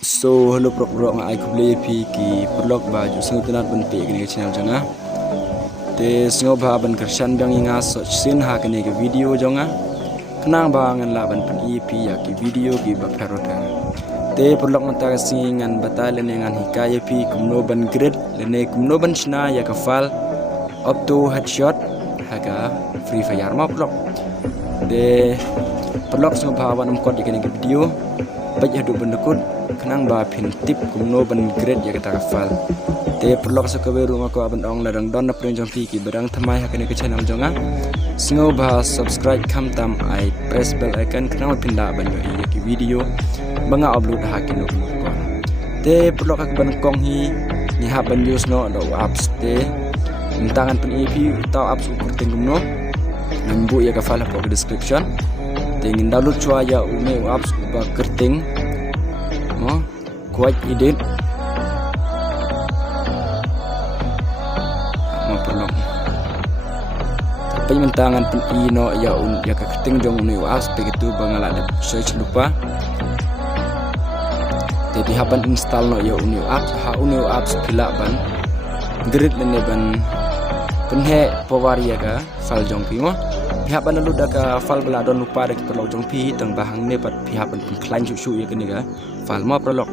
So hello bro nga ai kuble pi ki prolog ba ju sang tunat ban pe ni channel janga te sngo ba ban kershan bang inga so sin ha kene ke video jonga kenang ba ngan la ban pen ep ya ki video ki ba parota te prolog mata singan batalen ngan hikaya pi kumno ban grid lene kumno ban chna ya ka fal up to headshot haga free fire ma prolog te prolog sngo ba ban kod kene ke video baik hadu bendekut kenang ba pin tip kumno ban grade ya kata kafal te perlok sakawe rumah ko aban ong ladang don na prin jong ki barang thamai hakene ke channel jonga singo ba subscribe kam tam ai press bell icon kenang pinda ban yo ya ki video banga upload hakino ko te perlok ak ban kong hi ni ha ban use no do apps te tangan pen ep tau apps ukur tingkumno nambu ya kafal ko description ingin download cua ya ume apps ba kerting mo kuat edit mo perlu tapi mentangan pun ino ya ya kerting jong ume apps begitu bangala ada search lupa jadi haban install no ya ume apps pila ban grid lene ban penhe powar ya ka file jong pimo pihak ban lu ka fal bela don lupa dak perlu jong pi tang bahang ne pat pihak ban klain su ya kene ga fal ma perlu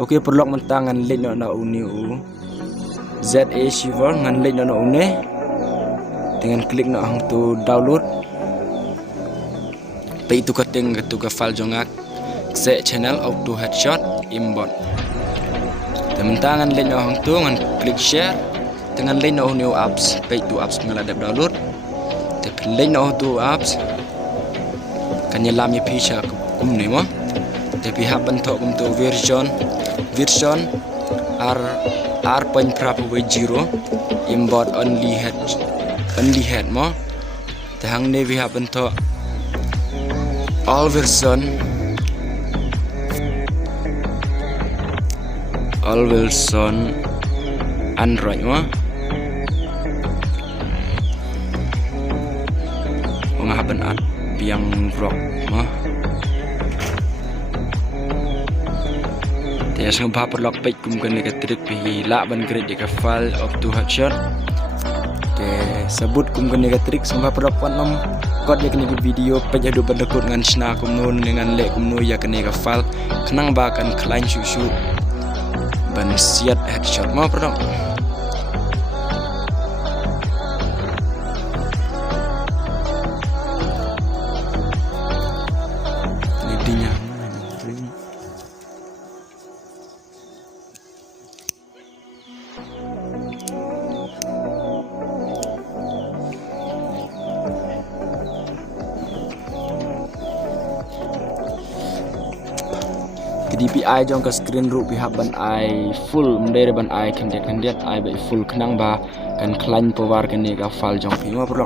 oke perlu mentangan link na uni za shiver ngan link na une dengan klik na hang tu download pe itu kating ka fal jongak se channel auto headshot imbot teman-tangan link na hang tu ngan klik share dengan lain new apps baik tu apps mengadap download tapi lain tu apps kan nyelam ya pisah kum ni mo tapi haban tok kum tu version r.0 import only head mo tahang ne vi haban tok all version Android mo pengahaban at biang rock mo te asang ba perlok page kum kan ka trik pi la ban grade ka file up to headshot te sebut kum kan ka trik samba perlok panom kod ya kene video page adu bandekut ngan sna kum nun dengan le kum nu ya kene ka file kenang ba kan klain susu ban siat headshot mo perlok DPI jong ke screen ru pihak ban ai full mendere ban ai kendiat ai ba full kenang ba kan klan powar kene ga fal jong pima bro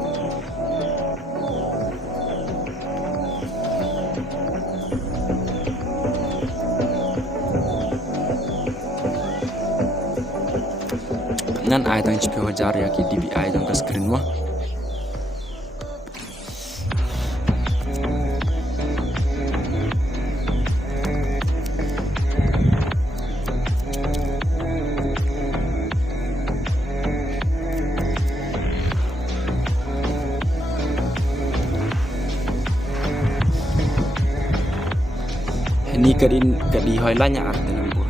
nan ai tang chipi wajar ya ki DPI jong ke screen mo ni kadi hoilanya art dalam buah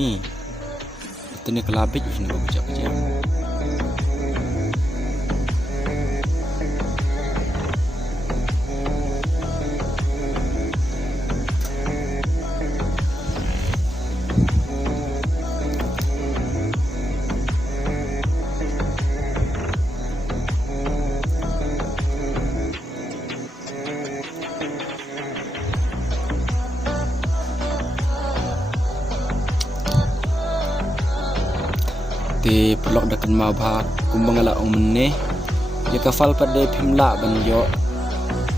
mi. Itu ni kelabit ni gua bujak aja. Ti pelok dakan mau bhak kumbang ala ong meneh ya kafal pada pimla ban yo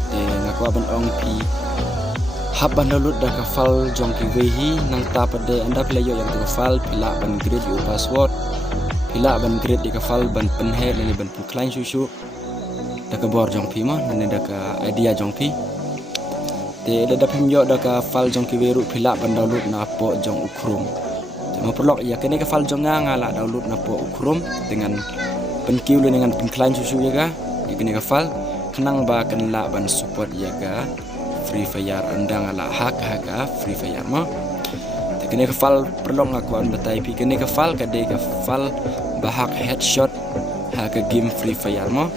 te ngakwa ban ong pi hab ban lulut da kafal jong ki wehi nang ta pada anda playo yang kafal pila ban grade yo password pila ban grade di kafal ban penhe ni ban klain susu da ka bor jong pi ma nan da ka idea jong pi te da pim yo da kafal jong ki weru pila ban download na po jong ukrum perlu ya kene ke file jonga ngala download na po ukrum dengan penkiu dengan penklan susu ya ga ya kene ke file kenang ba kenla ban support ya ga free fire anda ngala hak free fire ma te kene ke file perlu ngaku an batai pi kene ke file kade ke file bahak headshot hak game free fire ma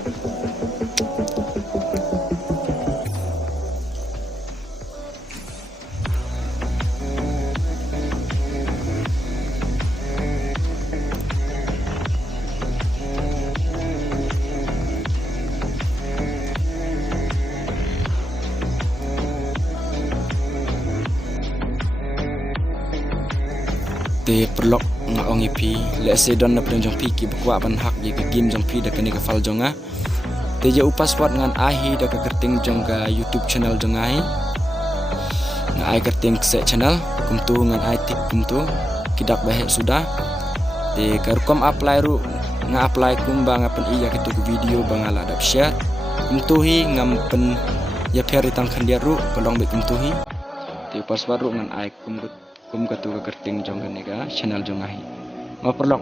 te perlu ngaong ipi le se don na pren jong pi ki bakwa ban hak ye ke game jong pi da kene ke fal jonga te je upas wat ngan ahi da ke kerting jong ka YouTube channel jong ai nga ai kerting se channel kum tu ngan ai tik kum tu kidak bahe sudah te karkom apply ru nga apply kum bang apen iya ke tu video bang ala dap share kum tu hi ngam pen ya peri tang khandia ru pelong be kum tu hi te upas wat ru ngan ai kum katu ke kerting jong ka channel jong ahi ma perlu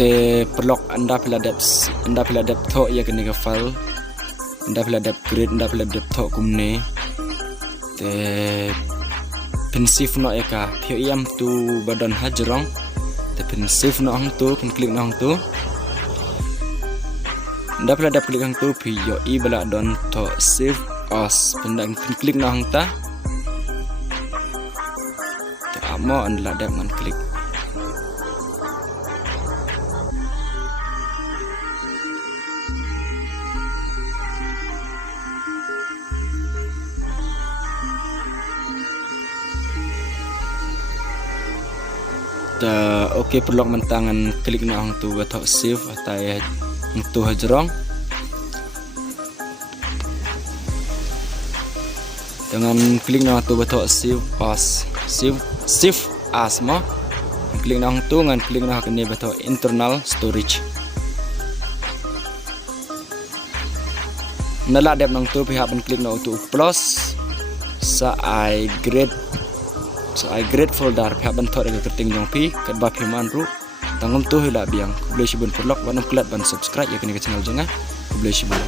te perlok anda pila dep tho ya kene ke file anda pila dep grade anda pila dep tho kumne te pensif no eka phio iam tu badan hajrong te pensif no hang tu pen klik no hang tu anda pila dep klik hang tu phio I bala don tho save as pendang pen klik no hang ta te amo anda dep man klik oke perlu mentangan klik na hang tu batok save atai hang tu hajrong dengan klik na tu batok save as mo klik na hang tu ngan klik na kene batok internal storage nala dep nang tu pihak ben klik na tu plus sa I grade folder pihak bentuk dengan kerting jong pi kat bab himan ru tangum tu hila biang boleh sibun perlok ban klat ban subscribe ya kini ke channel jangan boleh sibun